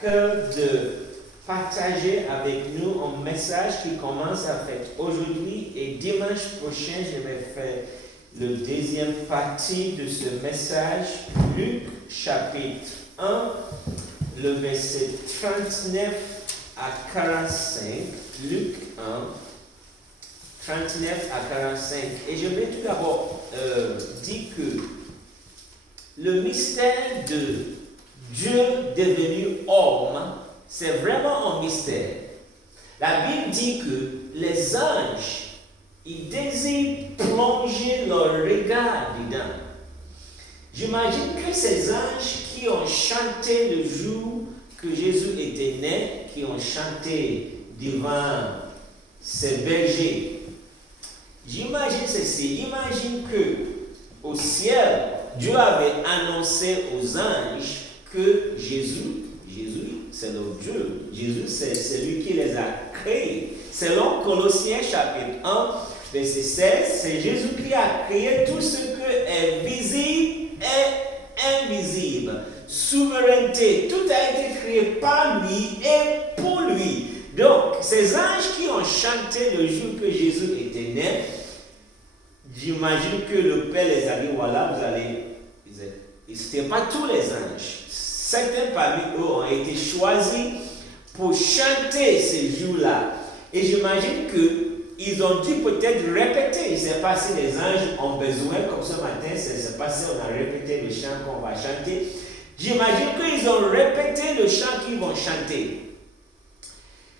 cœur de partager avec nous un message qui commence en fait aujourd'hui et dimanche prochain, je vais faire la deuxième partie de ce message, Luc chapitre 1, le verset 39 à 45, Luc 1, 39 à 45. Et je vais tout d'abord dire que le mystère de Dieu devenu homme, c'est vraiment un mystère. La Bible dit que les anges, ils désirent plonger leur regard dedans. J'imagine que ces anges qui ont chanté le jour que Jésus était né, qui ont chanté devant ces bergers, j'imagine ceci, imagine que au ciel, Dieu avait annoncé aux anges que Jésus, c'est leur Dieu. Jésus, c'est celui qui les a créés. Selon Colossiens chapitre 1, verset 16, c'est Jésus qui a créé tout ce qui est visible et invisible. Souveraineté, tout a été créé par lui et pour lui. Donc, ces anges qui ont chanté le jour que Jésus était né, j'imagine que le Père les a dit, voilà, vous allez... Ce n'étaient pas tous les anges. Certains parmi eux ont été choisis pour chanter ces jours-là. Et j'imagine qu'ils ont dû peut-être répéter. Je ne sais pas si les anges ont besoin, comme ce matin, c'est passé, on a répété le chant qu'on va chanter. J'imagine qu'ils ont répété le chant qu'ils vont chanter.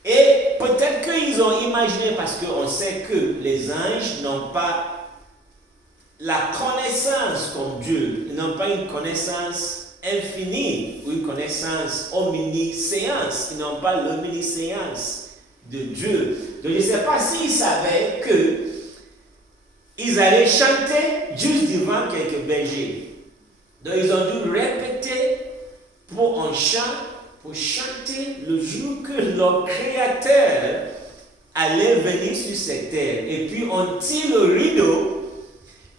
Et peut-être qu'ils ont imaginé, parce qu'on sait que les anges n'ont pas la connaissance comme Dieu, ils n'ont pas une connaissance infinie ou une connaissance omniscience, ils n'ont pas l'omniscience de Dieu. Donc je ne sais pas s'ils savaient qu'ils allaient chanter juste devant quelques bergers. Donc ils ont dû répéter pour un chant, pour chanter le jour que leur Créateur allait venir sur cette terre. Et puis on tire le rideau.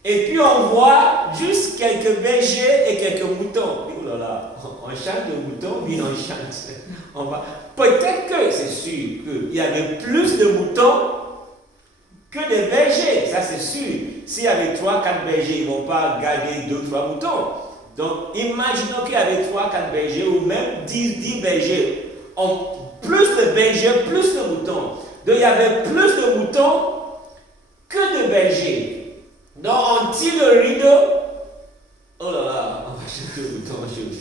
Et puis on voit juste quelques bergers et quelques moutons. Oh là là, on chante de moutons, puis on chante. Peut-être que c'est sûr qu'il y avait plus de moutons que de bergers, ça c'est sûr. S'il y avait 3-4 bergers, ils ne vont pas garder 2-3 moutons. Donc imaginons qu'il y avait 3-4 bergers ou même 10 bergers. Plus de bergers, plus de moutons. Donc il y avait plus de moutons que de bergers. Donc on tire le rideau. Oh là là, on va chanter le bouton aujourd'hui.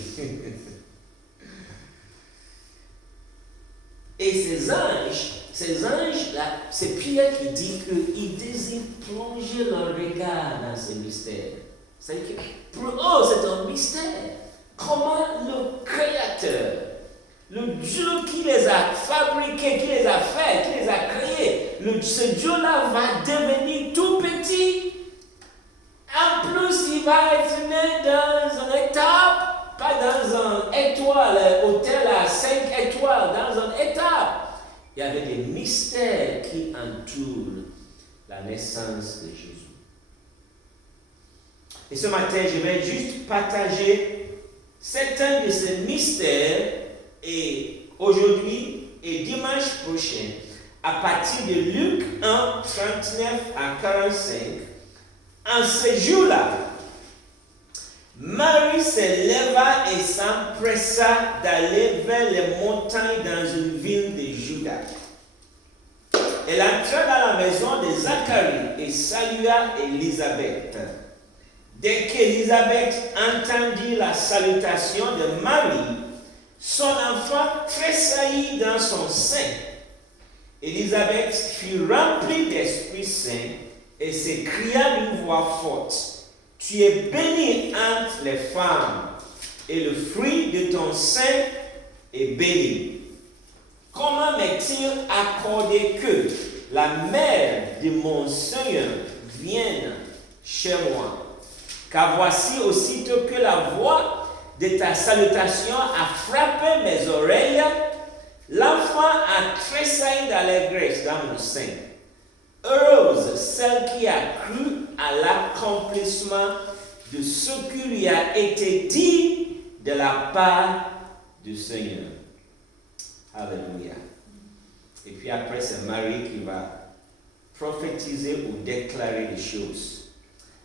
Et ces anges-là, c'est Pierre qui dit qu'ils désirent plonger leur regard dans ce mystère. C'est-à-dire que pour eux, c'est un mystère. Comment le Créateur, le Dieu qui les a fabriqués, qui les a faits, qui les a créés, ce Dieu-là va devenir tout petit. En plus, il va être né dans un étape, pas dans un étoile, hôtel à 5 étoiles, dans un étape. Il y avait des mystères qui entourent la naissance de Jésus. Et ce matin, je vais juste partager certains de ces mystères et aujourd'hui et dimanche prochain, à partir de Luc 1, 39 à 45, en ce jour-là, Marie se leva et s'empressa d'aller vers les montagnes dans une ville de Juda. Elle entra dans la maison de Zacharie et salua Élisabeth. Dès qu'Élisabeth entendit la salutation de Marie, son enfant tressaillit dans son sein. Élisabeth fut remplie d'Esprit Saint et s'écria d'une voix forte, « Tu es bénie entre les femmes, et le fruit de ton sein est béni. Comment m'est-il accordé que la mère de mon Seigneur vienne chez moi? Car voici aussitôt que la voix de ta salutation a frappé mes oreilles, l'enfant a tressailli d'allégresse dans mon sein. Heureuse celle qui a cru à l'accomplissement de ce qui lui a été dit de la part du Seigneur. » Alléluia. Et puis après, c'est Marie qui va prophétiser ou déclarer les choses.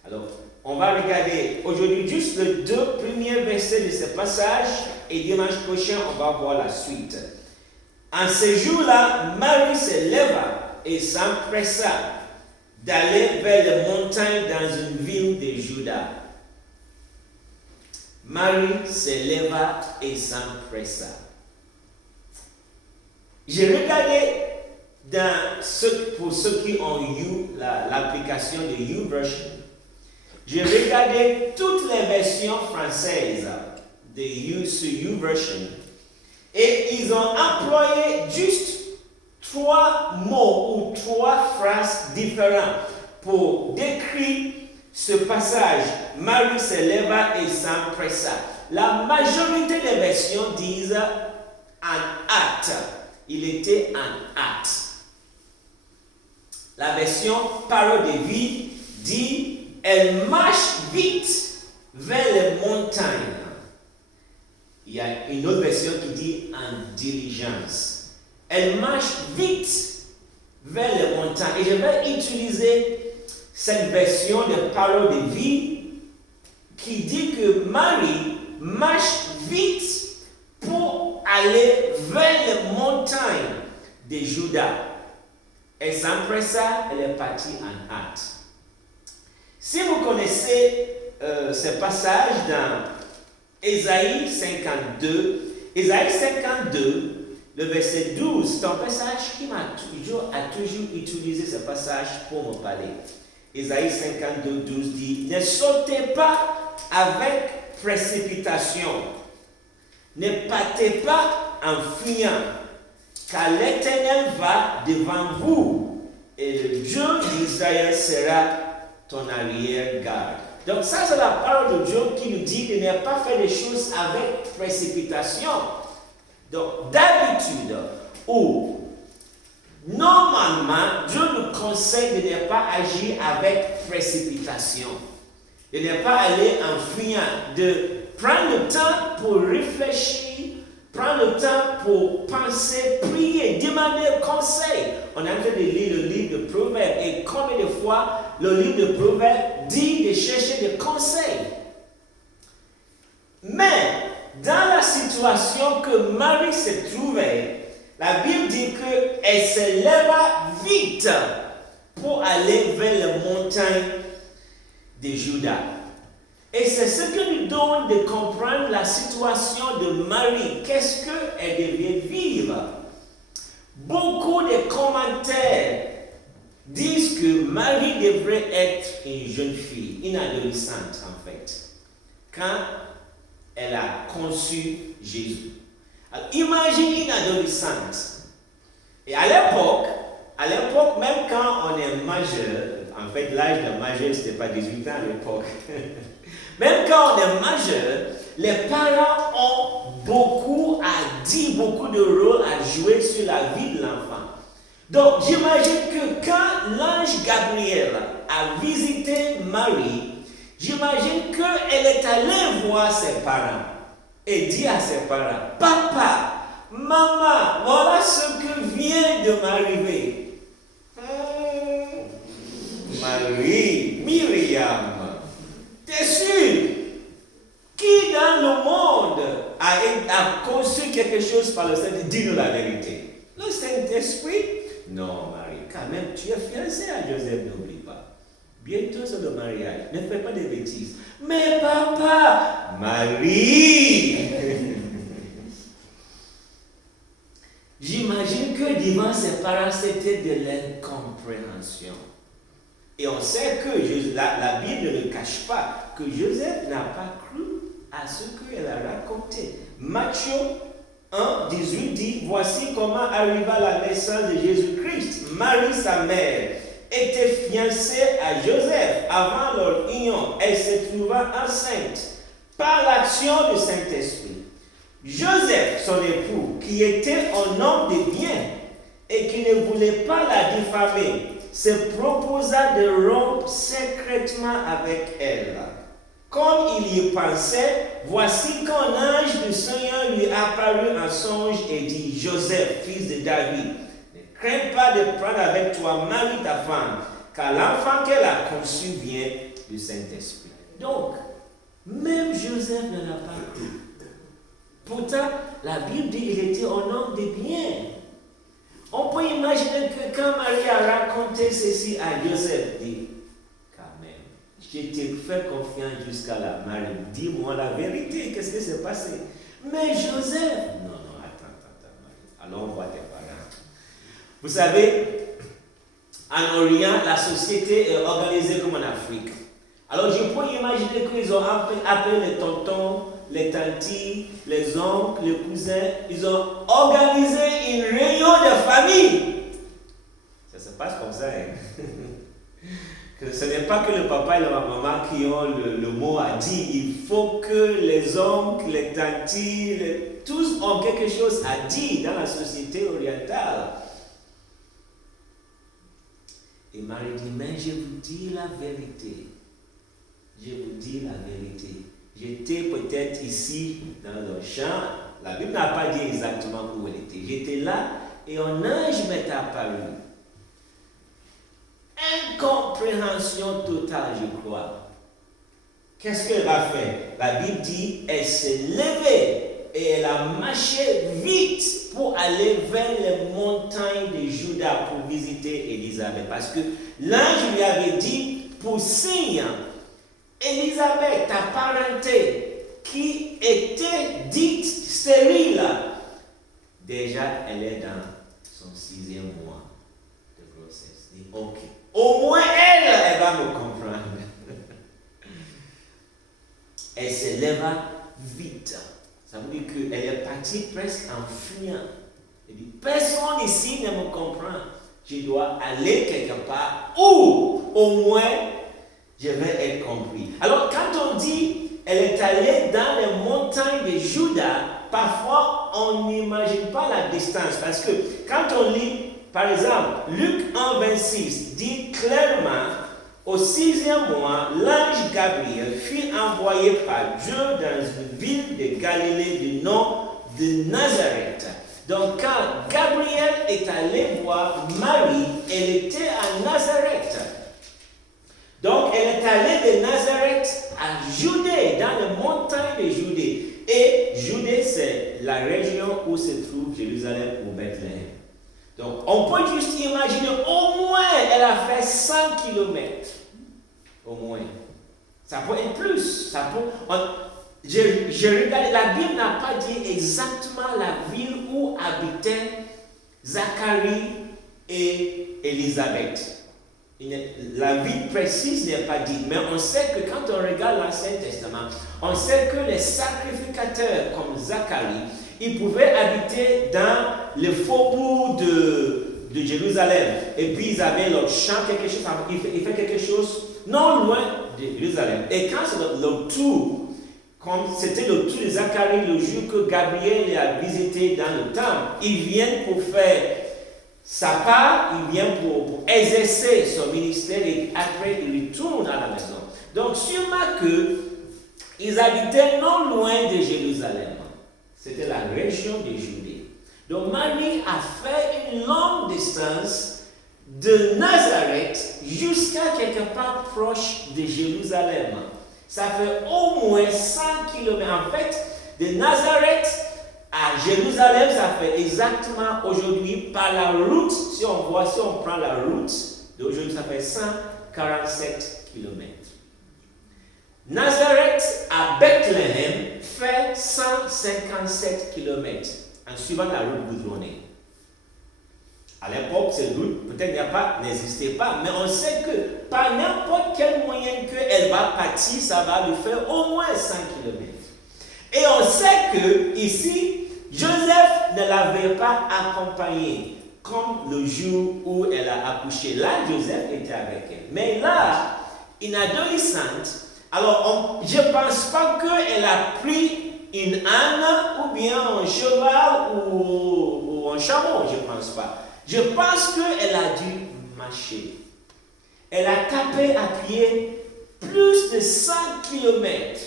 Alors, on va regarder aujourd'hui juste les 2 premiers versets de ce passage et dimanche prochain, on va voir la suite. En ce jour-là, Marie se leva et s'empressa d'aller vers les montagnes dans une ville de Juda. Marie se leva et s'empressa. J'ai regardé pour ceux qui ont eu l'application de YouVersion, j'ai regardé toutes les versions françaises de YouVersion et ils ont employé juste 3 mots ou 3 phrases différentes pour décrire ce passage. Marie se leva et s'empressa. La majorité des versions disent en hâte. Il était en hâte. La version Parole de vie dit elle marche vite vers les montagnes. Il y a une autre version qui dit en diligence. Elle marche vite vers les montagnes. Et je vais utiliser cette version de Parole de vie qui dit que Marie marche vite pour aller vers les montagnes de Juda. Elle s'empressa, elle est partie en hâte. Si vous connaissez ce passage dans Ésaïe 52, le verset 12, c'est un passage qui a toujours utilisé ce passage pour me parler. Ésaïe 52, 12 dit, ne sautez pas avec précipitation, ne partez pas en fuyant, car l'Éternel va devant vous et le Dieu d'Israël sera ton arrière-garde. Donc ça, c'est la parole de Dieu qui nous dit de ne pas faire les choses avec précipitation. Donc d'habitude, ou normalement, Dieu nous conseille de ne pas agir avec précipitation. De ne pas aller en fuyant, de prendre le temps pour réfléchir, prendre le temps pour penser, prier, demander conseil. On est en train de lire le livre de Proverbes et combien de fois le livre de Proverbes dit de chercher des conseils. Mais dans la situation que Marie se trouvait, la Bible dit qu'elle se leva vite pour aller vers les montagnes de Juda. Et c'est ce qui nous donne de comprendre la situation de Marie. Qu'est-ce qu'elle devait vivre? Beaucoup de commentaires disent que Marie devrait être une jeune fille, une adolescente en fait, quand elle a conçu Jésus. Alors, imagine une adolescente. Et à l'époque, même quand on est majeur, en fait l'âge de majeur, ce n'était pas 18 ans à l'époque. Même quand on est majeur, les parents ont beaucoup à dire, beaucoup de rôle à jouer sur la vie de l'enfant. Donc, j'imagine que quand l'ange Gabriel a visité Marie, j'imagine qu'elle est allée voir ses parents et dit à ses parents, papa, maman, voilà ce que vient de m'arriver. Marie, Myriam, t'es sûr? Qui dans le monde a conçu quelque chose par le Saint-Esprit? Dis-nous la vérité. Le Saint-Esprit? Non, Marie, quand même, tu es fiancée à Joseph, n'oublie pas. Bientôt c'est le mariage. Ne fais pas de bêtises. Mais papa, Marie! J'imagine que devant ses parents, c'était de l'incompréhension. Et on sait que la Bible ne cache pas que Joseph n'a pas cru à ce qu'elle a raconté. Matthieu 1, 18 dit, voici comment arriva la naissance de Jésus-Christ. Marie, sa mère, était fiancée à Joseph avant leur union. Elle se trouva enceinte par l'action du Saint-Esprit. Joseph, son époux, qui était un homme de bien et qui ne voulait pas la diffamer, se proposa de rompre secrètement avec elle. Comme il y pensait, voici qu'un ange du Seigneur lui apparut en songe et dit, Joseph, fils de David, ne crains pas de prendre avec toi Marie ta femme, car l'enfant qu'elle a conçu vient du Saint-Esprit. Donc, même Joseph ne l'a pas cru. Pourtant, la Bible dit qu'il était un homme de bien. On peut imaginer que quand Marie a raconté ceci à Joseph, il dit, quand même, je t'ai fait confiance jusqu'à la Marie, dis-moi la vérité, qu'est-ce qui s'est passé? Mais Joseph, non, attends, Marie, allons voir tes parents. Vous savez, en Orient, la société est organisée comme en Afrique. Alors je peux imaginer qu'ils ont appelé les tontons, les tantis, les oncles, les cousins, ils ont organisé une réunion de famille. Ça se passe comme ça. Hein? Que ce n'est pas que le papa et la maman qui ont le mot à dire. Il faut que les oncles, les tantis, tous ont quelque chose à dire dans la société orientale. Et Marie dit, mais je vous dis la vérité. Je vous dis la vérité. J'étais peut-être ici dans un champ. La Bible n'a pas dit exactement où elle était. J'étais là et un ange m'est apparu. Incompréhension totale, je crois. Qu'est-ce qu'elle va faire? La Bible dit, elle s'est levée et elle a marché vite pour aller vers les montagnes de Juda pour visiter Élisabeth. Parce que l'ange lui avait dit, pour signe, Élisabeth, ta parenté, qui était dite stérile, déjà elle est dans son 6e mois de grossesse. Dit, ok, au moins elle va me comprendre. Elle se leva vite. Ça veut dire qu'elle est partie presque en fuyant. Elle dit, personne ici ne me comprend. Je dois aller quelque part où au moins je vais être compris. Alors, quand on dit elle est allée dans les montagnes de Juda, parfois on n'imagine pas la distance. Parce que quand on lit, par exemple, Luc 1,26 dit clairement, au 6e mois, l'ange Gabriel fut envoyé par Dieu dans une ville de Galilée du nom de Nazareth. Donc, quand Gabriel est allé voir Marie, elle était à Nazareth. Donc, elle est allée de Nazareth à Judée, dans les montagnes de Judée. Et Judée, c'est la région où se trouve Jérusalem ou Bethléem. Donc, on peut juste imaginer, au moins, elle a fait 100 km. Au moins. Ça peut être plus. Ça peut, je regarde, la Bible n'a pas dit exactement la ville où habitaient Zacharie et Élisabeth. La ville précise n'est pas dite, mais on sait que quand on regarde l'Ancien Testament, on sait que les sacrificateurs comme Zacharie, ils pouvaient habiter dans les faubourgs de Jérusalem. Et puis ils avaient leur champ, quelque chose, il fait quelque chose non loin de Jérusalem. Et quand c'est le tour, comme c'était le tour de Zacharie le jour que Gabriel a visité dans le temple, ils viennent pour faire sa part, il vient pour exercer son ministère et après il retourne à la maison. Donc sûrement qu'ils habitaient non loin de Jérusalem. C'était la région de Judée. Donc Marie a fait une longue distance de Nazareth jusqu'à quelque part proche de Jérusalem. Ça fait au moins 100 km. En fait, de Nazareth à Jérusalem, ça fait exactement aujourd'hui par la route, si on prend la route d'aujourd'hui, ça fait 147 km. Nazareth à Bethléem fait 157 km en suivant la route goudronnée. À l'époque, cette route n'existait pas, mais on sait que par n'importe quel moyen qu'elle va partir, ça va lui faire au moins 100 km. Et on sait que ici, Joseph ne l'avait pas accompagnée comme le jour où elle a accouché. Là, Joseph était avec elle. Mais là, une adolescente, alors je ne pense pas qu'elle a pris une âne ou bien un cheval ou un chameau, je ne pense pas. Je pense qu'elle a dû marcher. Elle a tapé à pied plus de 100 kilomètres.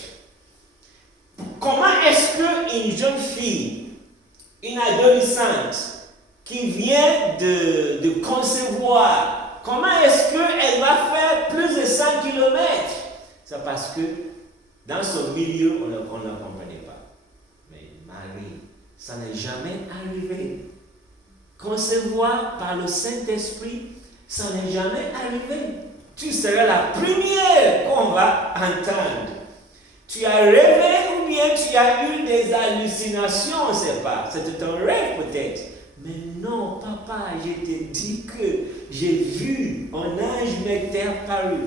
Comment est-ce qu'une jeune fille, une adolescente qui vient de concevoir, comment est-ce qu'elle va faire plus de 100 kilomètres? C'est parce que dans son milieu, on ne comprenait pas. Mais Marie, ça n'est jamais arrivé. Concevoir par le Saint-Esprit, ça n'est jamais arrivé. Tu seras la première qu'on va entendre. Tu as rêvé ou bien tu as eu des hallucinations, on ne sait pas. C'était un rêve peut-être. Mais non, papa, je t'ai dit que j'ai vu un ange m'être apparu.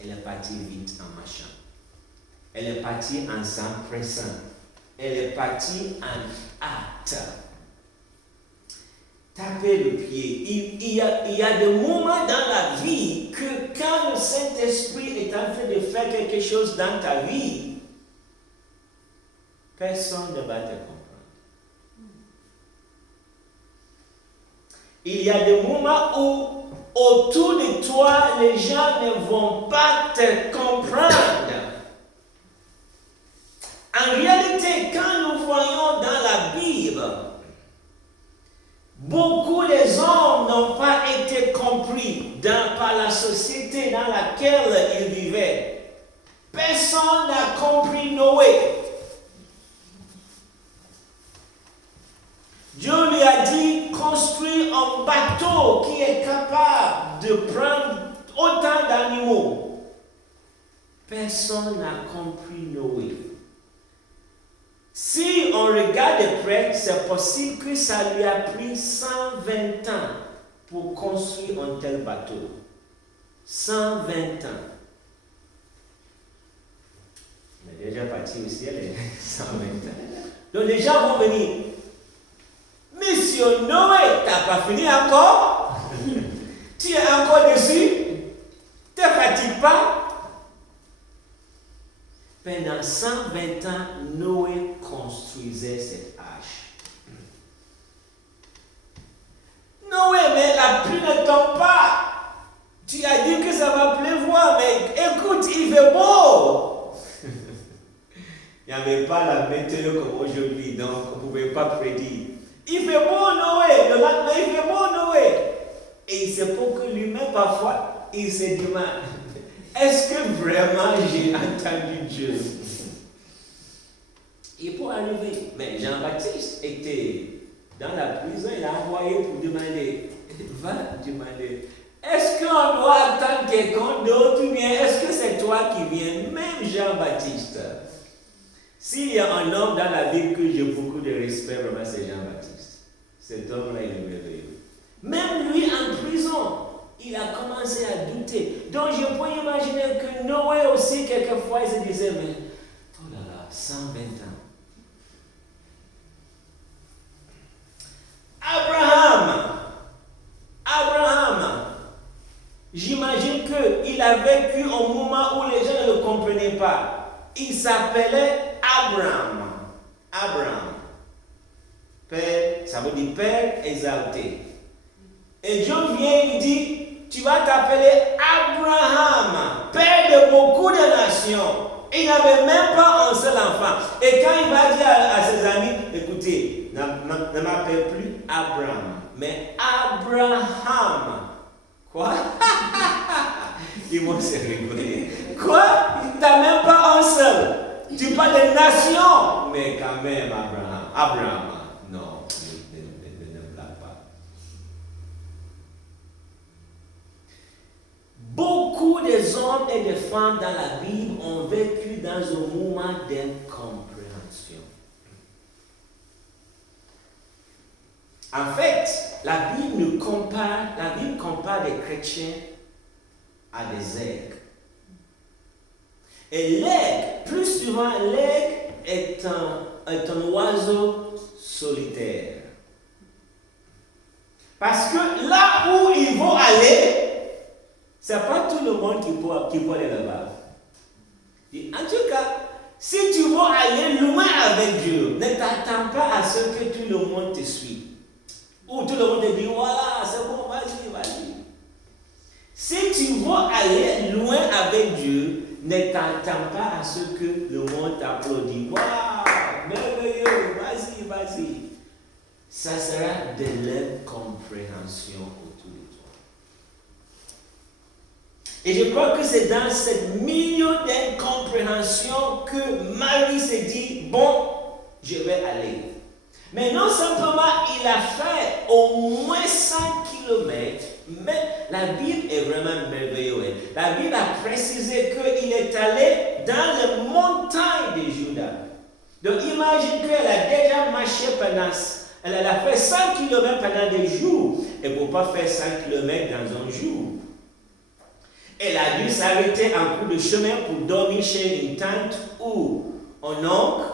Elle est partie vite en marchant. Elle est partie en s'empressant. Elle est partie en hâte. Taper le pied. Il y a des moments dans la vie que quand le Saint-Esprit est en train de faire quelque chose dans ta vie, personne ne va te comprendre. Il y a des moments où autour de toi, les gens ne vont pas te comprendre. En réalité, quand nous voyons dans la Bible, beaucoup des hommes n'ont pas été compris par la société dans laquelle ils vivaient. Personne n'a compris Noé. Dieu lui a dit, construis un bateau qui est capable de prendre autant d'animaux. Personne n'a compris Noé. Si on regarde de près, c'est possible que ça lui a pris 120 ans pour construire un tel bateau. 120 ans. Mais déjà parti au ciel, 120 ans. Donc les gens vont venir. Monsieur Noé, t'as pas fini encore? Tu es encore dessus? Ne te fatigue pas? Pendant 120 ans, Noé construisait cette arche. Noé, mais la pluie ne tombe pas. Tu as dit que ça va pleuvoir, mais écoute, il fait beau. Il n'y avait pas la météo comme aujourd'hui, donc on ne pouvait pas prédire. Il fait beau, Noé. Le lendemain, il fait beau, Noé. Et c'est pour que lui-même, parfois, il se demande, est-ce que vraiment j'ai entendu Dieu? Il peut arriver. Mais Jean-Baptiste était dans la prison, il a envoyé pour demander, va demander, est-ce qu'on doit attendre quelqu'un d'autre ou bien est-ce que c'est toi qui viens? Même Jean-Baptiste. S'il y a un homme dans la Bible que j'ai beaucoup de respect, vraiment c'est Jean-Baptiste. Cet homme-là, il est merveilleux. Même lui en prison, il a commencé à douter. Donc je peux imaginer que Noé aussi, quelquefois, il se disait, mais, oh là là, 120 ans. Abraham, j'imagine qu'il a vécu un moment où les gens ne le comprenaient pas. Il s'appelait Abraham. Père, ça veut dire Père exalté. Et Dieu vient et lui dit, tu vas t'appeler Abraham, père de beaucoup de nations. Il n'avait même pas un seul enfant. Et quand il va dire à ses amis, écoutez, ne m'appelle plus Abraham, mais Abraham. Quoi? Ils vont se rigoler. Quoi? Tu n'as même pas un seul. Tu parles de nations. Mais quand même, Abraham. Non, ne blague pas. Beaucoup des hommes et des femmes dans la Bible ont vécu dans un moment d'incompréhension. En fait, la Bible compare les chrétiens à des aigles. Et l'aigle, plus souvent, l'aigle est un oiseau solitaire. Parce que là où ils vont aller, ce n'est pas tout le monde qui peut aller là-bas. En tout cas, si tu veux aller loin avec Dieu, ne t'attends pas à ce que tout le monde te suive. Ou tout le monde te dit, voilà, c'est bon, vas-y. Si tu veux aller loin avec Dieu, ne t'attends pas à ce que le monde t'applaudisse. Waouh, merveilleux, vas-y, vas-y. Ça sera de l'incompréhension autour de toi. Et je crois que c'est dans ce milieu d'incompréhension que Marie s'est dit, bon, je vais aller. Mais non simplement, il a fait au moins 100 kilomètres, mais la Bible est vraiment merveilleuse. La Bible a précisé qu'il est allé dans les montagnes de Juda. Donc imagine qu'elle a déjà marché elle a fait 100 km pendant des jours. Elle ne peut pas faire 100 km dans un jour. Elle a dû s'arrêter en cours de chemin pour dormir chez une tante ou un oncle,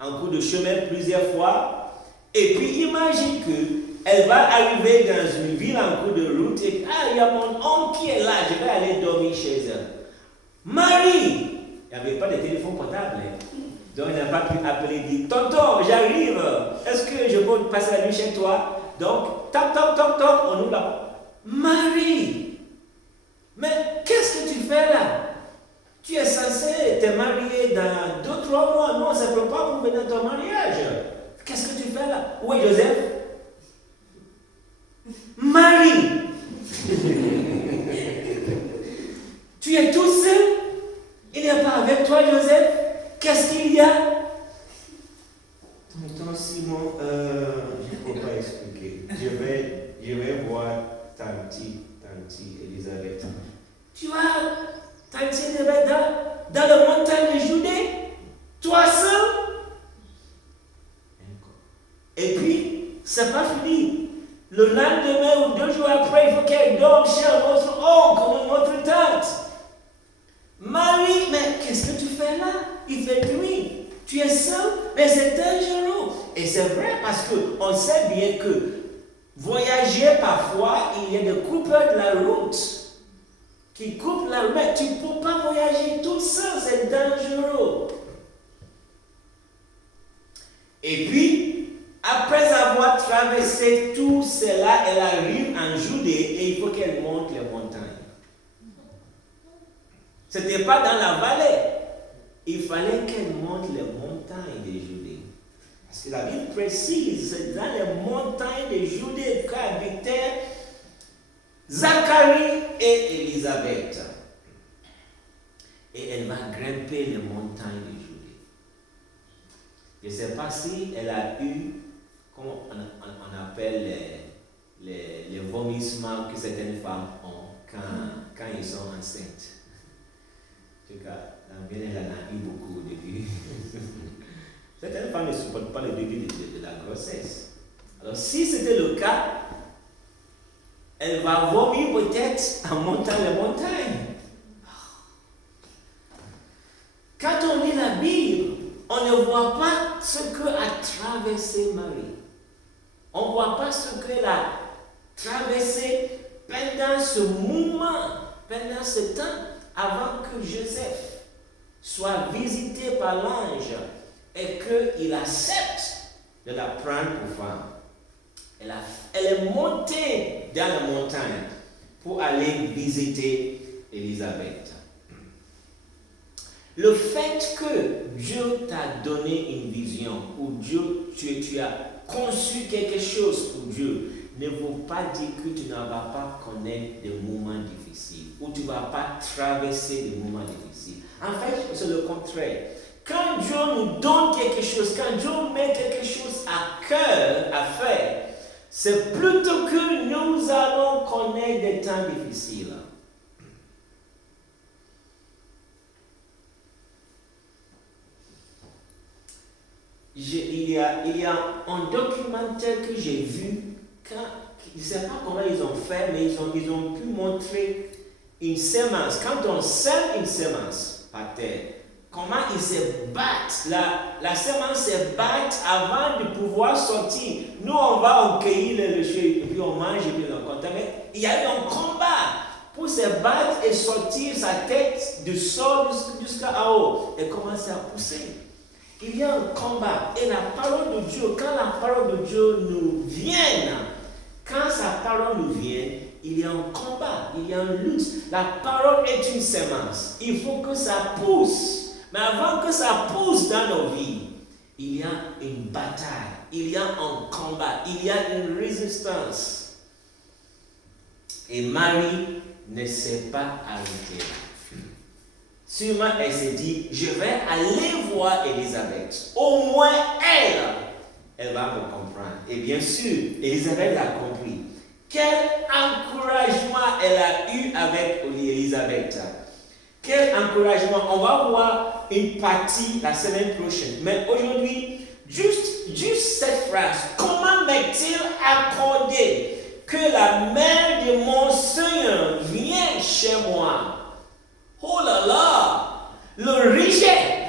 en cours de chemin plusieurs fois. Et puis imagine qu'elle va arriver dans une ville en cours de route et il y a mon oncle qui est là, je vais aller dormir chez elle. Marie, il n'y avait pas de téléphone portable. Donc elle n'a pas pu appeler et dire, tonton, j'arrive, est-ce que je peux passer la nuit chez toi? Donc, toc, toc, toc, toc, on ouvre la porte. Marie, mais qu'est-ce que tu fais là? Tu es censé te marier dans 2-3 mois. Non, ça ne peut pas pour venir à ton mariage. Qu'est-ce que tu fais là? Où est Joseph? Marie! Tu es tout seul? Il n'est pas avec toi, Joseph? Qu'est-ce qu'il y a? Tonton Simon, je ne peux pas expliquer. Je vais voir Tanti Elisabeth. Tu as Tanti Elisabeth dans la montagne de Judée? Toi seul? Et puis, c'est pas fini. Le lendemain ou 2 jours après, il faut qu'elle dorme chez notre oncle ou notre tante. Marie, mais qu'est-ce que tu fais là? Il fait nuit. Tu es seul, mais c'est dangereux. Et c'est vrai parce qu'on sait bien que voyager parfois, il y a des coupeurs de la route qui coupent la route. Mais tu ne peux pas voyager tout seul, c'est dangereux. Et puis, après avoir traversé tout cela, elle arrive en Judée et il faut qu'elle monte les montagnes. Ce n'était pas dans la vallée. Il fallait qu'elle monte les montagnes de Judée. Parce que la Bible précise, c'est dans les montagnes de Judée qu'habitaient Zacharie et Élisabeth. Et elle va grimper les montagnes de Judée. Je ne sais pas si elle a eu, comment on appelle les vomissements que certaines femmes ont quand ils sont enceintes. En tout cas, la mienne, elle en a eu beaucoup au début. Certaines femmes ne supportent pas le début de la grossesse. Alors, si c'était le cas, elle va vomir peut-être en montant les montagnes. Quand on lit la Bible, on ne voit pas ce qu'a traversé Marie. On ne voit pas ce qu'elle a traversé pendant ce moment, pendant ce temps, avant que Joseph soit visité par l'ange et qu'il accepte de la prendre pour femme. Elle est montée dans la montagne pour aller visiter Élisabeth. Le fait que Dieu t'a donné une vision, ou tu as conçu quelque chose pour Dieu, ne veut pas dire que tu ne vas pas connaître des moments difficiles, ou tu ne vas pas traverser des moments difficiles. En fait, c'est le contraire. Quand Dieu nous donne quelque chose, quand Dieu met quelque chose à cœur à faire, c'est plutôt que nous allons connaître des temps difficiles. Il y a un documentaire que j'ai vu, je ne sais pas comment ils ont fait, mais ils ont pu montrer une sémence. Quand on sème une sémence par terre, comment ils se battent. La sémence se bat avant de pouvoir sortir. Nous, on va cueillir le chou et puis on mange et puis on compte. Mais il y a eu un combat pour se battre et sortir sa tête du sol jusqu'à haut et commencer à pousser. Il y a un combat. Et la parole de Dieu, quand la parole de Dieu nous vient, quand sa parole nous vient, il y a un combat, il y a une lutte. La parole est une semence. Il faut que ça pousse. Mais avant que ça pousse dans nos vies, il y a une bataille, il y a un combat, il y a une résistance. Et Marie ne s'est pas arrêtée. Sûrement, elle s'est dit, je vais aller voir Élisabeth. Au moins, elle va me comprendre. Et bien sûr, Élisabeth l'a compris. Quel encouragement elle a eu avec Élisabeth. Quel encouragement. On va voir une partie la semaine prochaine. Mais aujourd'hui, juste cette phrase. Comment m'est-il accordé que la mère de mon Seigneur vienne chez moi? Oh là là! Le rejet,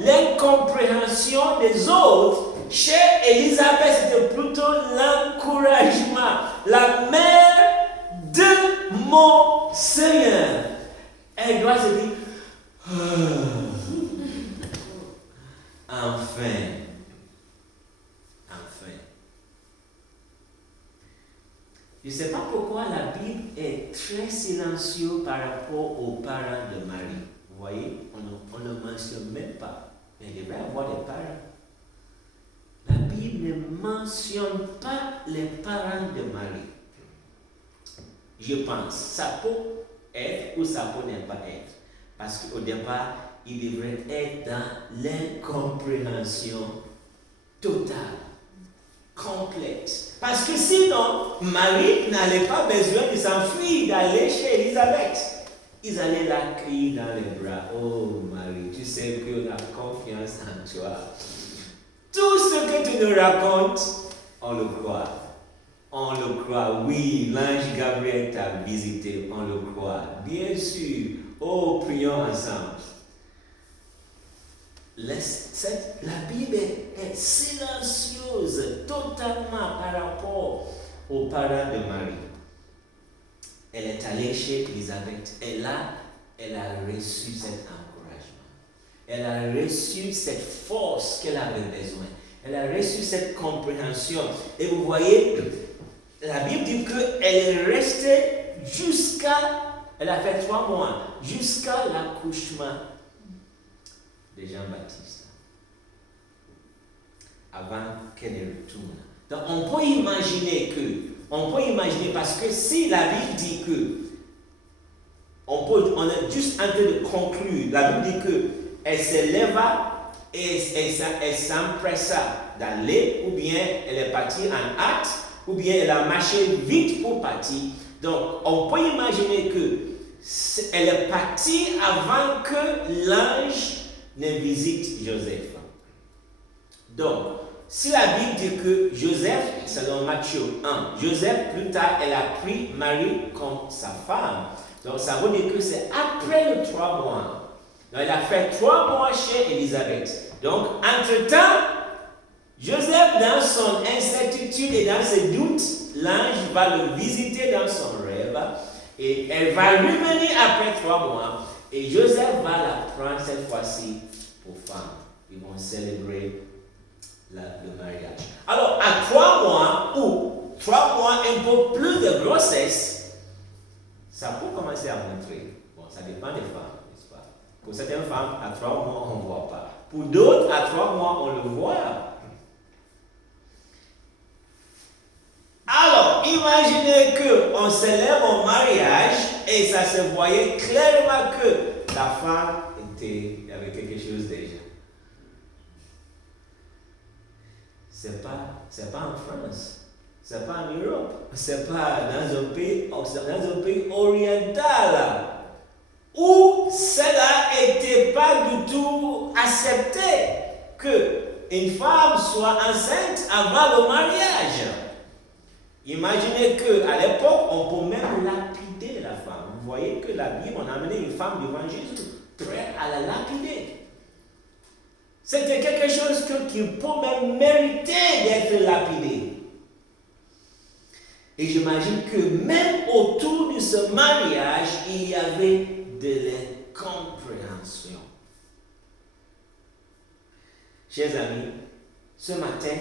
l'incompréhension des autres. Chez Élisabeth, c'était plutôt l'encouragement. La mère de mon Seigneur. Elle doit se dire, enfin. Je ne sais pas pourquoi la Bible est très silencieuse par rapport aux parents de Marie. Vous voyez, on ne mentionne même pas. Mais il devrait y avoir des parents. La Bible ne mentionne pas les parents de Marie. Je pense, ça peut être ou ça peut ne pas être. Parce qu'au départ, il devrait être dans l'incompréhension totale, complète. Parce que sinon, Marie n'allait pas besoin de s'enfuir, d'aller chez Élisabeth. Ils allaient l'accueillir dans les bras. Oh Marie, tu sais qu'on a confiance en toi. Tout ce que tu nous racontes, on le croit. On le croit, oui, l'ange Gabriel t'a visité, on le croit. Bien sûr. Oh, prions ensemble. La Bible est silencieuse totalement par rapport aux parents de Marie. Elle est allée chez Élisabeth et là, elle a reçu cet encouragement. Elle a reçu cette force qu'elle avait besoin. Elle a reçu cette compréhension. Et vous voyez, la Bible dit qu'elle est restée elle a fait 3 mois, jusqu'à l'accouchement de Jean-Baptiste, avant qu'elle ne retourne. Donc on peut imaginer parce que si la Bible dit que, on est juste en train de conclure, la Bible dit que elle se leva et elle s'empressa d'aller, ou bien elle est partie en hâte, ou bien elle a marché vite pour partir. Donc on peut imaginer qu'elle est partie avant que l'ange ne visite Joseph. Donc, si la Bible dit que Joseph, selon Matthieu 1, Joseph, plus tard, elle a pris Marie comme sa femme. Donc, ça veut dire que c'est après les 3 mois. Donc, elle a fait 3 mois chez Élisabeth. Donc, entre-temps, Joseph, dans son incertitude et dans ses doutes, l'ange va le visiter dans son rêve. Et elle va revenir après 3 mois. Et Joseph va la prendre cette fois-ci pour femme. Ils vont célébrer le mariage. Alors, à 3 mois ou 3 mois, un peu plus de grossesse, ça peut commencer à montrer. Bon, ça dépend des femmes, n'est-ce pas? Pour certaines femmes, à 3 mois, on ne voit pas. Pour d'autres, à 3 mois, on le voit. Alors, imaginez qu'on célèbre un mariage et ça se voyait clairement que la femme avait quelque chose déjà. C'est pas en France, c'est pas en Europe, c'est pas dans un pays oriental où cela n'était pas du tout accepté qu'une femme soit enceinte avant le mariage. Imaginez qu'à l'époque, on peut même lapider la femme. Vous voyez que la Bible, on a amené une femme devant Jésus, prête à la lapider. C'était quelque chose qui peut même mériter d'être lapidé. Et j'imagine que même autour de ce mariage, il y avait de l'incompréhension. Chers amis, ce matin,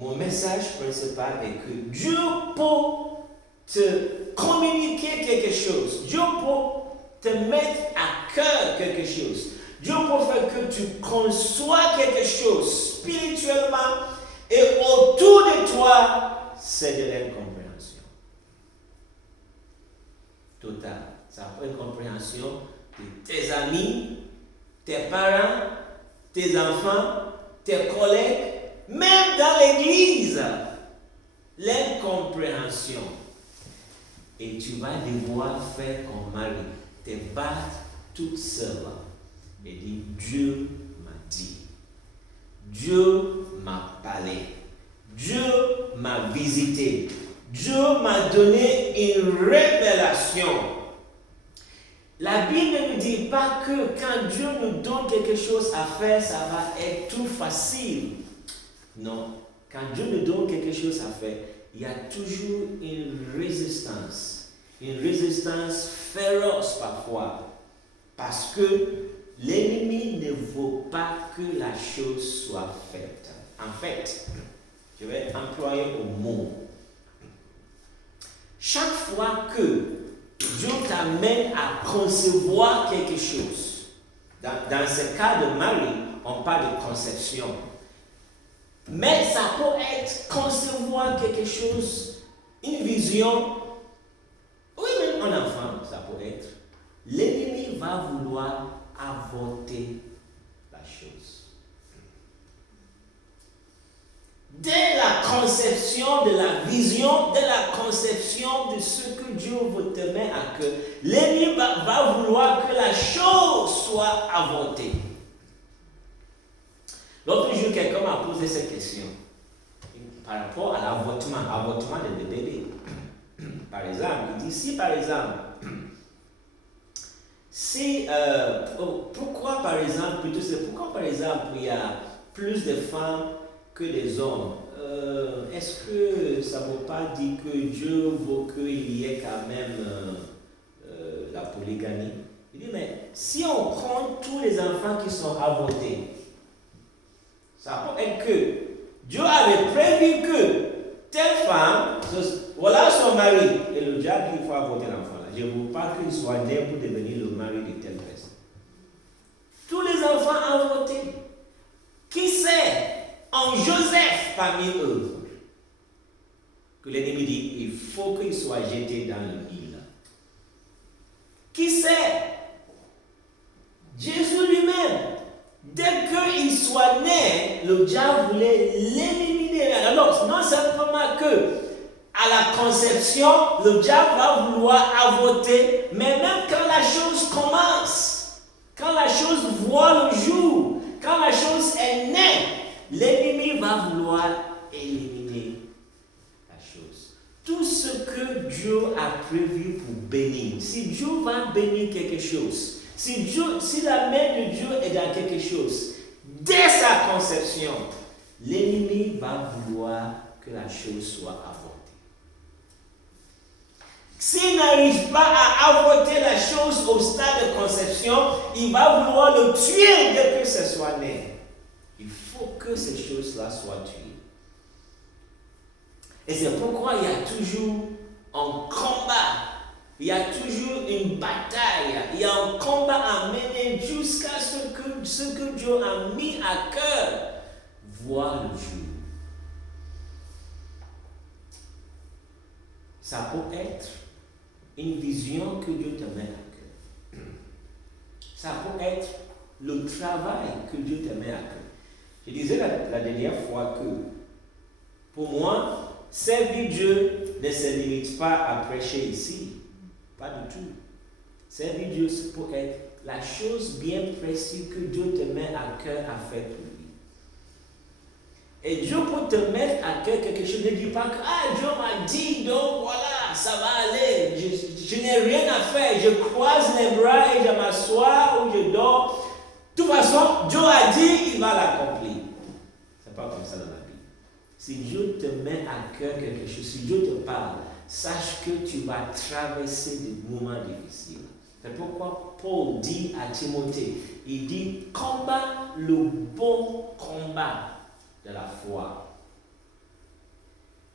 mon message principal est que Dieu peut te communiquer quelque chose. Dieu peut te mettre à cœur quelque chose. Dieu peut faire que tu conçois quelque chose spirituellement et autour de toi, c'est de l'incompréhension. Totale. Ça prend une compréhension de tes amis, tes parents, tes enfants, tes collègues, même dans l'église. L'incompréhension. Et tu vas devoir faire comme Marie, te battre toute seule. Et dire, Dieu m'a dit. Dieu m'a parlé. Dieu m'a visité. Dieu m'a donné une révélation. La Bible ne nous dit pas que quand Dieu nous donne quelque chose à faire, ça va être tout facile. Non. Quand Dieu nous donne quelque chose à faire, il y a toujours une résistance féroce parfois, parce que l'ennemi ne veut pas que la chose soit faite. En fait, je vais employer un mot. Chaque fois que Dieu t'amène à concevoir quelque chose, dans ce cas de Marie, on parle de conception. Mais ça peut être concevoir quelque chose, une vision, oui, même un enfant, ça peut être. L'ennemi va vouloir avorter la chose. Dès la conception de la vision, dès la conception de ce que Dieu veut te mettre à cœur, l'ennemi va vouloir que la chose soit avortée. L'autre jour, quelqu'un m'a posé cette question par rapport à l'avortement de bébé. Par exemple, il dit, si par exemple, pourquoi par exemple il y a plus de femmes que des hommes? Est-ce que ça ne veut pas dire que Dieu veut qu'il y ait quand même la polygamie? Il dit, mais si on prend tous les enfants qui sont avortés, ça peut être que Dieu avait prévu que telle femme, voilà son mari, et le diable dit qu'il faut avorter l'enfant là. Je ne veux pas qu'il soit né pour devenir le mari de telle personne. Tous les enfants avortés. Qui sait, en Joseph parmi eux, que l'ennemi dit, il faut qu'il soit jeté dans le Nil. Qui sait, Jésus lui-même. Dès qu'il soit né, le diable voulait l'éliminer. Alors, non simplement que à la conception, le diable va vouloir avorter, mais même quand la chose commence, quand la chose voit le jour, quand la chose est née, l'ennemi va vouloir éliminer la chose. Tout ce que Dieu a prévu pour bénir, si Dieu va bénir quelque chose, si la main de Dieu est dans quelque chose, dès sa conception, l'ennemi va vouloir que la chose soit avortée. S'il n'arrive pas à avorter la chose au stade de conception, il va vouloir le tuer dès que ce soit né. Il faut que ces choses-là soient tuées. Et c'est pourquoi il y a toujours un combat. Il y a toujours une bataille, il y a un combat à mener jusqu'à ce que Dieu a mis à cœur voit le jour. Ça peut être une vision que Dieu te met à cœur. Ça peut être le travail que Dieu te met à cœur. Je disais la dernière fois que pour moi, servir Dieu ne se limite pas à prêcher ici. Pas du tout. Servir Dieu, c'est pour être la chose bien précise que Dieu te met à cœur à faire pour lui. Et Dieu peut te mettre à cœur quelque chose. Ne dis pas que Dieu m'a dit, donc voilà, ça va aller. Je n'ai rien à faire. Je croise les bras et je m'assois ou je dors. De toute façon, Dieu a dit, il va l'accomplir. C'est pas comme ça dans la Bible. Si Dieu te met à cœur quelque chose, si Dieu te parle, sache que tu vas traverser des moments difficiles. C'est pourquoi Paul dit à Timothée, il dit, combat le bon combat de la foi.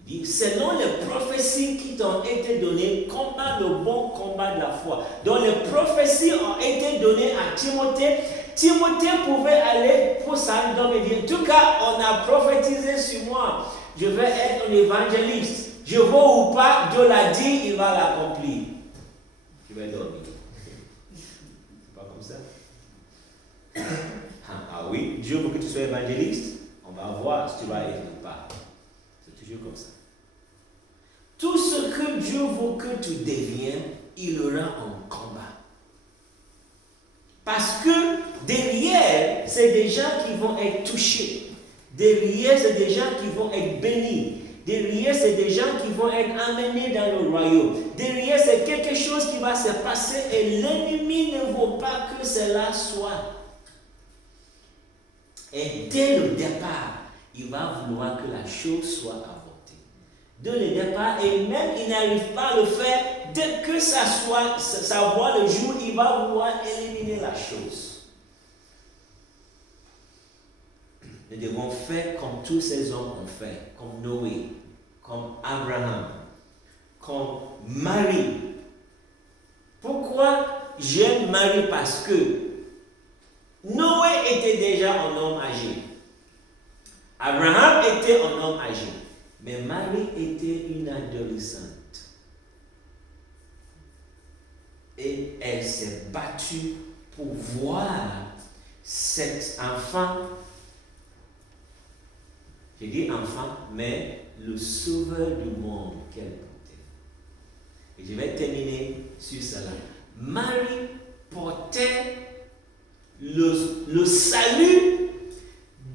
Il dit, selon les prophéties prophéties qui t'ont été données, combat le bon combat de la foi. Donc les prophéties ont été données à Timothée. Timothée pouvait aller pour ça, donc il dit, en tout cas, on a prophétisé sur moi. Je vais être un évangéliste. Je veux ou pas, Dieu l'a dit, il va l'accomplir. Je vais dormir. C'est pas comme ça. Ah oui, Dieu veut que tu sois évangéliste. On va voir si tu vas être ou pas. C'est toujours comme ça. Tout ce que Dieu veut que tu deviennes, il aura un combat. Parce que derrière, c'est des gens qui vont être touchés. Derrière, c'est des gens qui vont être bénis. Derrière, c'est des gens qui vont être amenés dans le royaume. Derrière, c'est quelque chose qui va se passer et l'ennemi ne veut pas que cela soit. Et dès le départ, il va vouloir que la chose soit avortée. Dès le départ, et même il n'arrive pas à le faire, dès que ça voit le jour, il va vouloir éliminer la chose. Nous devons faire comme tous ces hommes ont fait, comme Noé, comme Abraham, comme Marie. Pourquoi j'aime Marie? Parce que Noé était déjà un homme âgé. Abraham était un homme âgé. Mais Marie était une adolescente. Et elle s'est battue pour voir cet enfant. Je dis enfant, mais le sauveur du monde qu'elle portait. Et je vais terminer sur cela. Marie portait le salut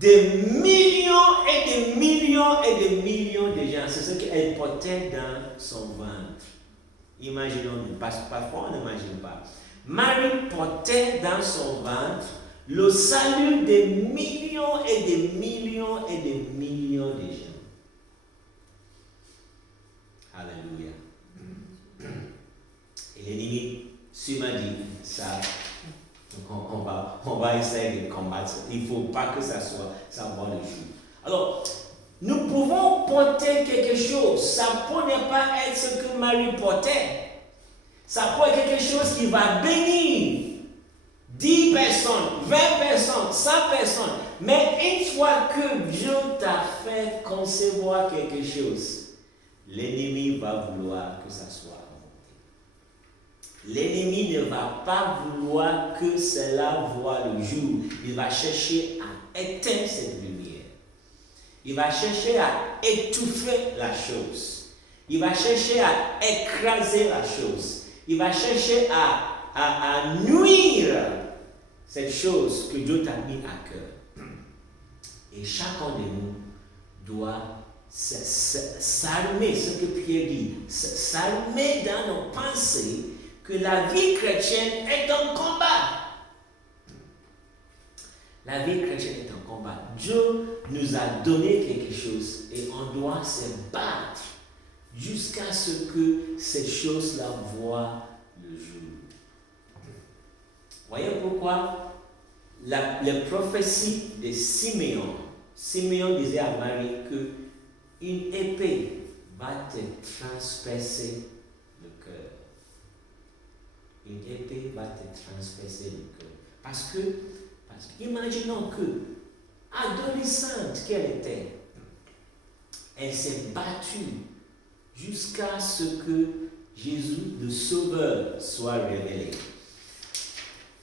des millions et des millions et des millions de gens. C'est ce qu'elle portait dans son ventre. Imaginons-nous, parce que parfois on n'imagine pas. Marie portait dans son ventre le salut des millions et des millions et des millions de gens. Alléluia. Et l'ennemi m'a dit ça. On va essayer de combattre. Il ne faut pas que ça voit le jour. Alors, nous pouvons porter quelque chose. Ça peut ne pas être ce que Marie portait. Ça peut être quelque chose qui va bénir 10 personnes, 20 personnes, 100 personnes. Mais une fois que Dieu t'a fait concevoir quelque chose, l'ennemi va vouloir que ça soit. L'ennemi ne va pas vouloir que cela voie le jour. Il va chercher à éteindre cette lumière. Il va chercher à étouffer la chose. Il va chercher à écraser la chose. Il va chercher à nuire cette chose que Dieu t'a mis à cœur. Et chacun de nous doit s'armer, ce que Pierre dit, s'armer dans nos pensées que la vie chrétienne est un combat. La vie chrétienne est un combat. Dieu nous a donné quelque chose et on doit se battre jusqu'à ce que cette chose-là voie le jour. Voyez pourquoi les prophéties de Siméon disait à Marie que une épée va te transpercer le cœur. Une épée va te transpercer le cœur. Parce que imaginons que, adolescente qu'elle était, elle s'est battue jusqu'à ce que Jésus, le Sauveur, soit révélé.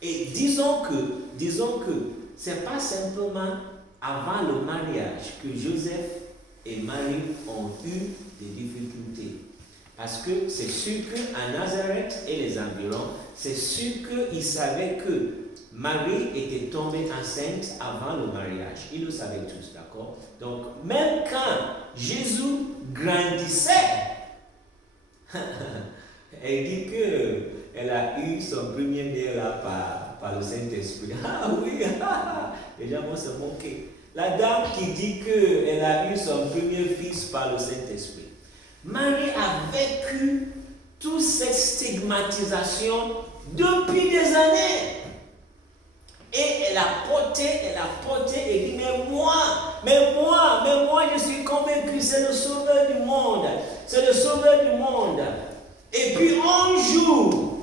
Et disons que ce n'est pas simplement avant le mariage que Joseph et Marie ont eu des difficultés. Parce que c'est sûr qu'à Nazareth et les environs, c'est sûr qu'ils savaient que Marie était tombée enceinte avant le mariage. Ils le savaient tous, d'accord? Donc, même quand Jésus grandissait, elle dit qu'elle a eu son premier-né là par le Saint-Esprit. Ah oui, les gens vont se moquer. La dame qui dit qu'elle a eu son premier fils par le Saint-Esprit. Marie a vécu toute cette stigmatisation depuis des années. Et elle a porté et dit, mais moi, je suis convaincu, c'est le sauveur du monde. C'est le sauveur du monde. Et puis un jour,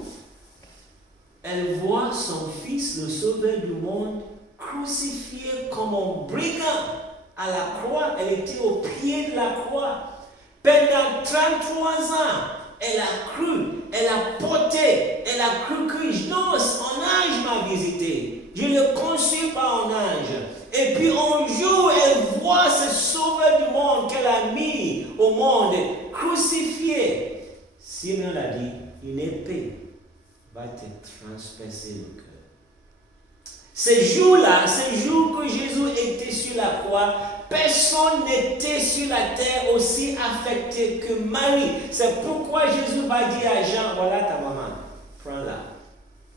elle voit son fils, le sauveur du monde, crucifié comme un brigand à la croix. Elle était au pied de la croix. Pendant 33 ans, elle a cru, elle a porté, elle a cru que non, un ange m'a visité. Je le conçus par un ange. Et puis un jour, elle voit ce sauveur du monde qu'elle a mis au monde, crucifié. Simeon a dit, une épée va te transpercer le cœur. Ces jours-là, ces jours que Jésus était sur la croix, personne n'était sur la terre aussi affecté que Marie. C'est pourquoi Jésus va dire à Jean, voilà ta maman, prends-la.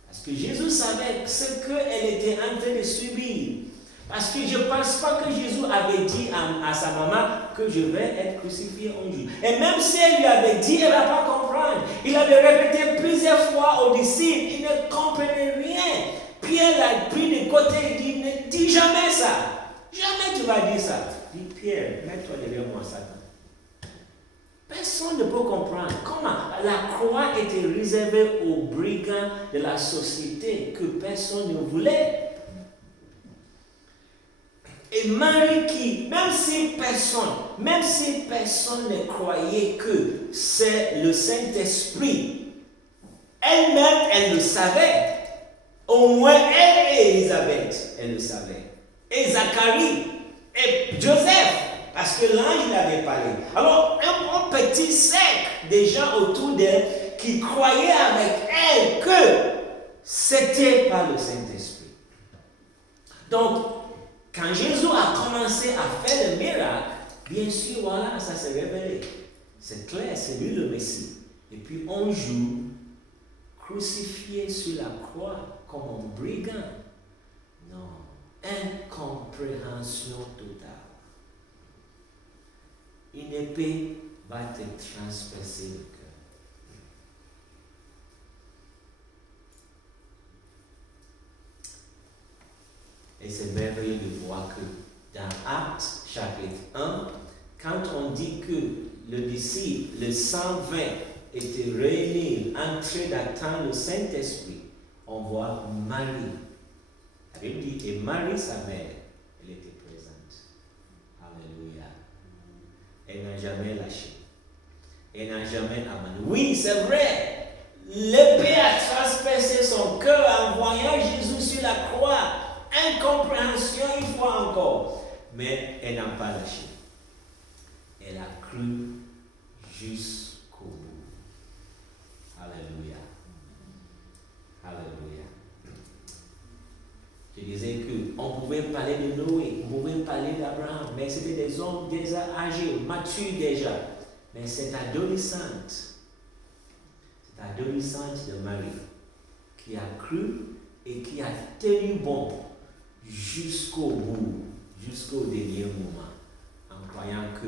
Parce que Jésus savait ce qu'elle était en train de subir. Parce que je ne pense pas que Jésus avait dit à sa maman que je vais être crucifié un jour. Et même si elle lui avait dit, elle ne va pas comprendre. Il avait répété plusieurs fois aux disciples, ils ne comprenaient rien. Pierre l'a pris de côté et dit, ne dis jamais ça. Jamais tu vas dire ça. Dit Pierre, mets-toi derrière moi, Satan. Personne ne peut comprendre comment la croix était réservée aux brigands de la société que personne ne voulait. Et Marie qui, même si personne ne croyait que c'est le Saint-Esprit, elle-même, elle le savait. Au moins, elle et Élisabeth, elle le savait. Et Zacharie, et Joseph, parce que l'ange l'avait parlé. Alors, un petit cercle des gens autour d'elle qui croyaient avec elle que c'était pas le Saint-Esprit. Donc, quand Jésus a commencé à faire le miracle, bien sûr, voilà, ça s'est révélé. C'est clair, c'est lui le Messie. Et puis un jour, crucifié sur la croix comme un brigand. Non, incompréhension totale. Une épée va te transpercer le cœur. Et c'est merveilleux de voir que dans Actes chapitre 1, quand on dit que le disciple, le 120, était réuni, entré d'attendre le Saint-Esprit, on voit Marie. La Bible dit, et Marie, sa mère, elle était présente. Alléluia. Elle n'a jamais lâché. Elle n'a jamais abandonné. Oui, c'est vrai. L'épée a transpercé son cœur en voyant Jésus sur la croix. Incompréhension une fois encore. Mais elle n'a pas lâché. Elle a cru jusqu'au bout. Alléluia. Alléluia. Je disais qu'on pouvait parler de Noé, on pouvait parler d'Abraham, mais c'était des hommes déjà âgés, matures déjà. Mais cette adolescente de Marie, qui a cru et qui a tenu bon jusqu'au bout, jusqu'au dernier moment, en croyant que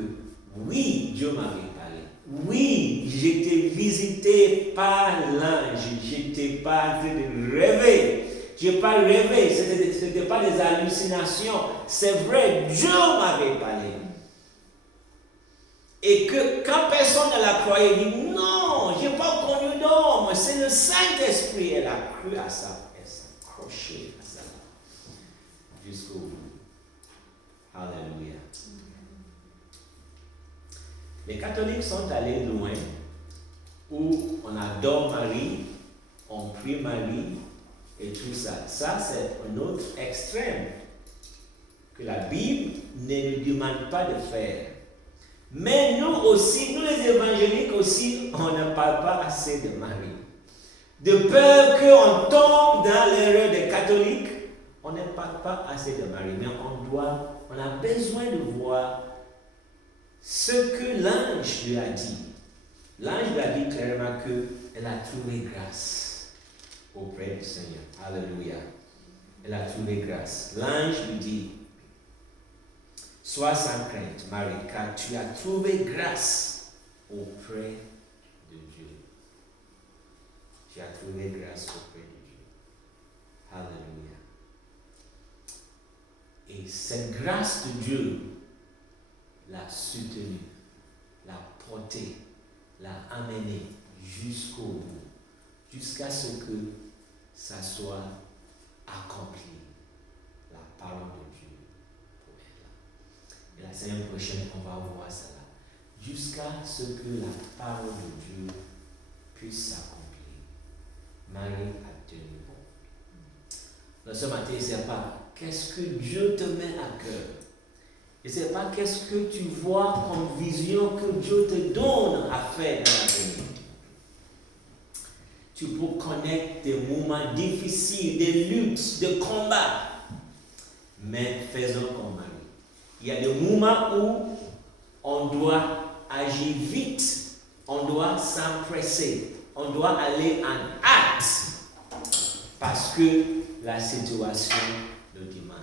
oui, Dieu m'avait parlé. Oui, j'étais visité par l'ange. J'étais pas en train de rêver. Je n'ai pas rêvé. Ce n'était pas des hallucinations. C'est vrai, Dieu m'avait parlé. Et que quand personne ne la croyait, il dit non, je n'ai pas connu d'homme. C'est le Saint-Esprit. Elle a cru à ça. Elle s'est accrochée à ça. Jusqu'au bout. Alléluia. Les catholiques sont allés loin, où on adore Marie, on prie Marie et tout ça. Ça, c'est un autre extrême que la Bible ne nous demande pas de faire. Mais nous aussi, nous les évangéliques aussi, on ne parle pas assez de Marie. De peur qu'on tombe dans l'erreur des catholiques, on ne parle pas assez de Marie. Mais on a besoin de voir ce que l'ange lui a dit. L'ange lui a dit clairement qu'elle a trouvé grâce auprès du Seigneur. Alléluia. Elle a trouvé grâce. L'ange lui dit, sois sans crainte, Marie, car tu as trouvé grâce auprès de Dieu. Tu as trouvé grâce auprès de Dieu. Alléluia. Et cette grâce de Dieu l'a soutenu, l'a porté, l'a amené jusqu'au bout, jusqu'à ce que ça soit accompli. La parole de Dieu pour être là. Et la semaine prochaine, on va voir ça là. Jusqu'à ce que la parole de Dieu puisse s'accomplir. Marie a tenu bon. Ce matin, il ne sait pas qu'est-ce que Dieu te met à cœur. Il ne sait pas qu'est-ce que tu vois comme vision que Dieu te donne à faire dans l'avenir. Tu peux connaître des moments difficiles, des luttes, des combats. Mais faisons comme Marie. Il y a des moments où on doit agir vite, on doit s'empresser, on doit aller en hâte parce que la situation le demande.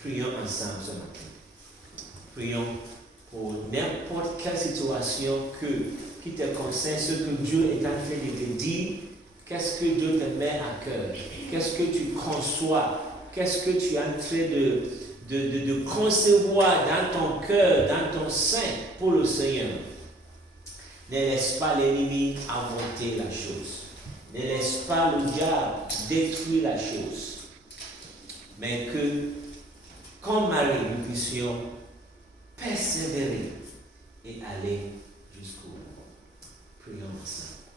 Prions ensemble ce matin. Prions pour n'importe quelle situation qui te concerne, ce que Dieu est en train de te dire, qu'est-ce que Dieu te met à cœur, qu'est-ce que tu conçois, qu'est-ce que tu es en train de concevoir dans ton cœur, dans ton sein pour le Seigneur. Ne laisse pas l'ennemi inventer la chose. Ne laisse pas le diable détruire la chose. Mais que, comme Marie, nous puissions persévérer et aller jusqu'au bout. Prions ensemble.